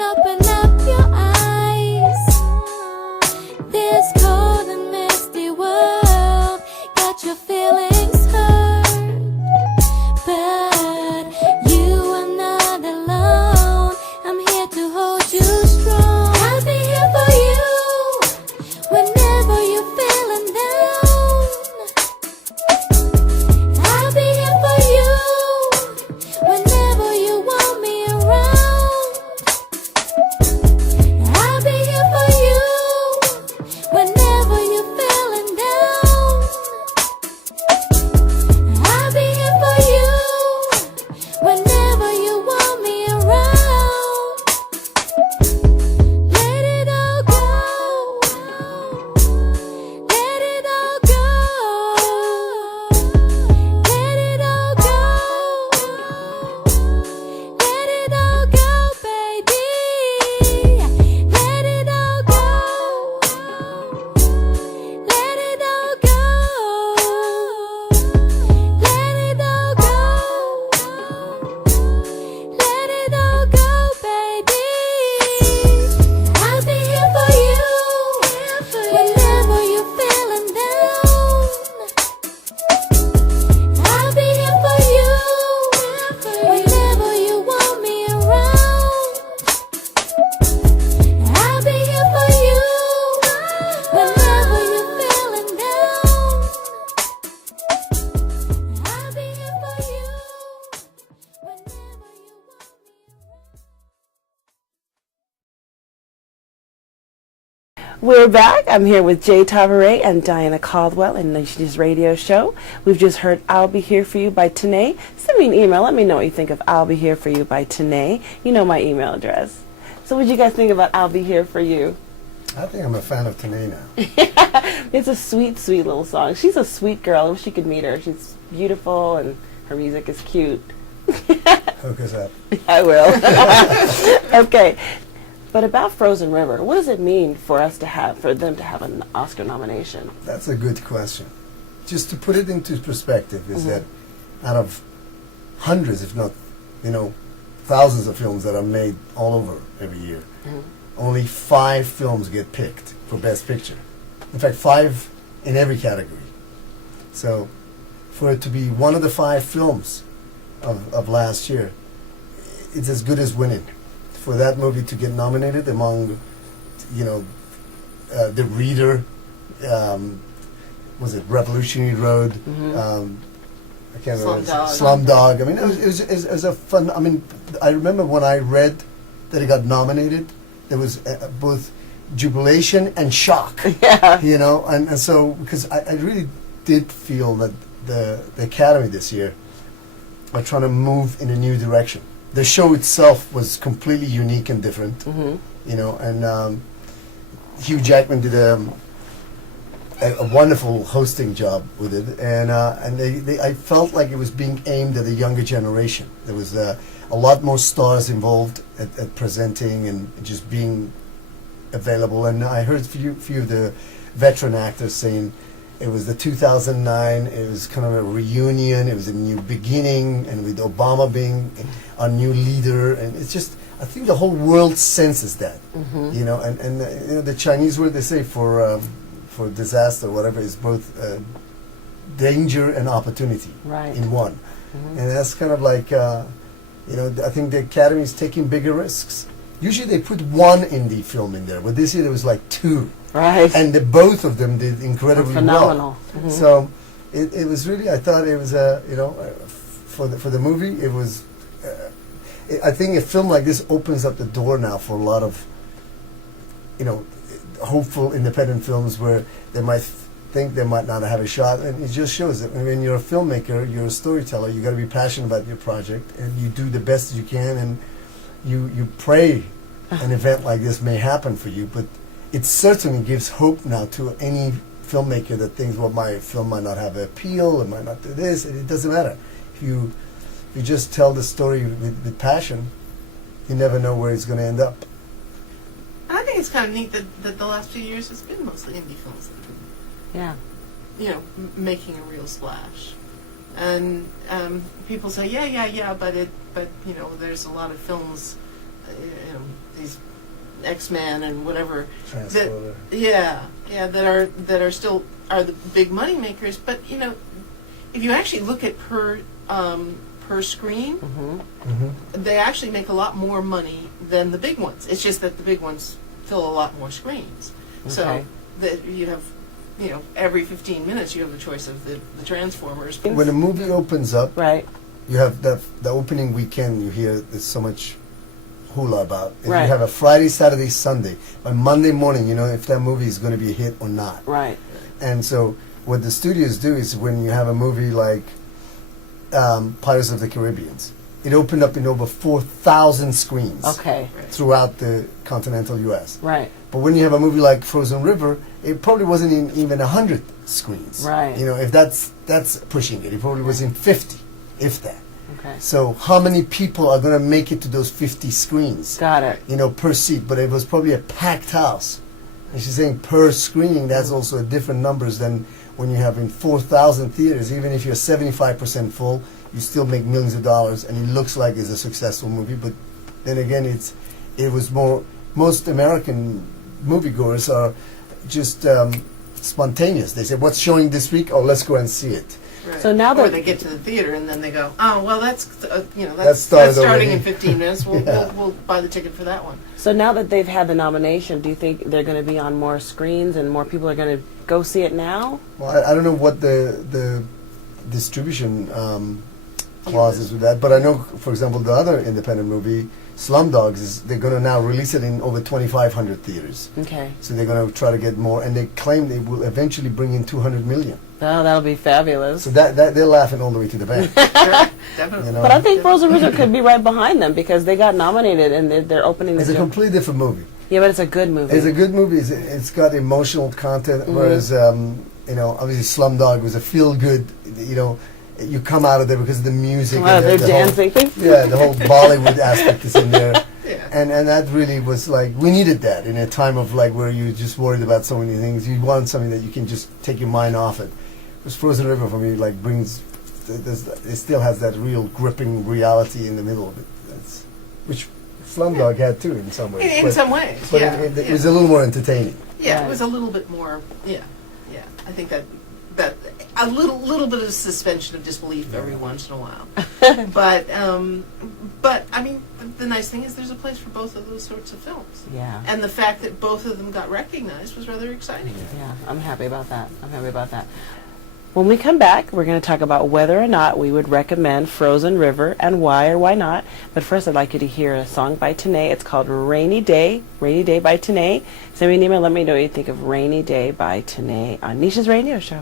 open up your eyes. This cold and misty world got your feelings hurt, but you are not alone. I'm here to hold you strong. I'll be here for you whenever you're feeling down. I'll be here for you whenever you want me around. I'll be here for you whenever you're feeling down. I'll be here for you whenever you want me around. Let it all go. Let it all go. Let it all go. Let it all go, baby. Let it all go. Let it all go. Let it all go. Let it all go, baby. I'll be here for you whenever you're feeling down. I'll be here for you whenever you want me around. I'll be here for you whenever you're feeling down. I'll be here for you whenever you want me around. We're back. I'm here with Jay Tavares and Diana Caldwell in Nation's radio show. We've just heard I'll Be Here For You by Tanae. Send me an email. Let me know what you think of I'll Be Here For You by Tanae. You know my email address. So what do you guys think about I'll Be Here For You? I think I'm a fan of Tanae now. It's a sweet, sweet little song. She's a sweet girl. I wish you could meet her. She's beautiful and her music is cute. Hook us up. I will. Okay. But about Frozen River, what does it mean for them to have an Oscar nomination? That's a good question. Just to put it into perspective, is that out of hundreds, if not, thousands of films that are made all over every year, only 5 films get picked for Best Picture. In fact, 5 in every category. So, for it to be one of the 5 films of last year, it's as good as winning. For that movie to get nominated among, The Reader, was it Revolutionary Road? I can't remember. Slumdog. I mean, it was a fun. I mean, I remember when I read that it got nominated, there was both jubilation and shock. Yeah. And so because I really did feel that the Academy this year are trying to move in a new direction. The show itself was completely unique and different, and Hugh Jackman did a wonderful hosting job with it, and I felt like it was being aimed at a younger generation. There was a lot more stars involved at presenting and just being available, and I heard a few of the veteran actors saying it was the 2009, it was kind of a reunion, it was a new beginning, and with Obama being our new leader, and it's just, I think the whole world senses that, and the Chinese word they say for disaster, whatever, is both danger and opportunity in one. And that's kind of like, I think the Academy is taking bigger risks. Usually they put one indie film in there, but this year there was like 2. Right. And both of them did incredibly phenomenal. well. So it was really, I thought it was, for the movie, it was, I think a film like this opens up the door now for a lot of, hopeful independent films where they might think they might not have a shot, and it just shows that when you're a filmmaker, you're a storyteller, you got to be passionate about your project, and you do the best you can, and you pray an event like this may happen for you, but it certainly gives hope now to any filmmaker that thinks, well, my film might not have appeal, it might not do this, and it doesn't matter. If you just tell the story with passion, you never know where it's going to end up. And I think it's kind of neat that the last few years it's been mostly indie films that have been, making a real splash. And people say, yeah, but there's a lot of films, these X-Men and whatever. Transporter. That are still the big money makers. But you know, if you actually look at per screen, they actually make a lot more money than the big ones. It's just that the big ones fill a lot more screens. So Okay. that you have, you know, every 15 minutes you have the choice of the Transformers. When a movie opens up, Right. you have the opening weekend. You hear there's so much hula about. If Right. you have a Friday, Saturday, Sunday. By Monday morning, you know if that movie is going to be a hit or not. Right. And so what the studios do is when you have a movie like Pirates of the Caribbean, it opened up in over 4,000 screens Okay. throughout the continental U.S. Right. But when you have a movie like Frozen River, it probably wasn't in even 100 screens. Right. You know, if that's pushing it. It probably was in 50, if that. Okay. So how many people are going to make it to those 50 screens? Got it. You know, per seat. But it was probably a packed house. And she's saying per screening, that's also a different numbers than when you have in 4,000 theaters. Even if you're 75% full, you still make millions of dollars, and it looks like it's a successful movie. But then again, it was more. Most American moviegoers are just spontaneous. They say, "What's showing this week? Oh, let's go and see it." Right. So now or that- they get to the theater and then they go, oh well, that's That that's started starting already. in 15 minutes. We'll, Yeah. we'll buy the ticket for that one. So now that they've had the nomination, do you think they're going to be on more screens and more people are going to go see it now? Well, I don't know what the distribution clause is with that, but I know, for example, the other independent movie, Slumdogs, is they're going to now release it in over 2,500 theaters. Okay. So they're going to try to get more, and they claim they will eventually bring in 200 million. Oh, that'll be fabulous. So that they're laughing all the way to the bank. Sure, definitely. You know? But I think Frozen River could be right behind them because they got nominated and they're opening the It's a show. completely different movie. Yeah, but it's a good movie. It's a good movie. It's got emotional content, whereas you know, obviously Slumdog was a feel-good. You know, you come out of there because of the music. Wow, and they're the dancing. Whole, yeah, the whole Bollywood aspect is in there. Yeah. And that really was like, we needed that in a time of like where you're just worried about so many things. You want something that you can just take your mind off it. Because Frozen River for me like brings, it still has that real gripping reality in the middle of it. Which Slumdog had too in some ways. In some ways, But yeah. it was a little more entertaining. Yeah, Right. it was a little bit more. Yeah. I think that a little bit of suspension of disbelief every once in a while. But I mean, the nice thing is there's a place for both of those sorts of films. Yeah. And the fact that both of them got recognized was rather exciting. Yeah, I'm happy about that. When we come back, we're going to talk about whether or not we would recommend Frozen River and why or why not. But first, I'd like you to hear a song by Tanae. It's called Rainy Day by Tanae. Send me an email. Let me know what you think of Rainy Day by Tanae on Nisha's radio show.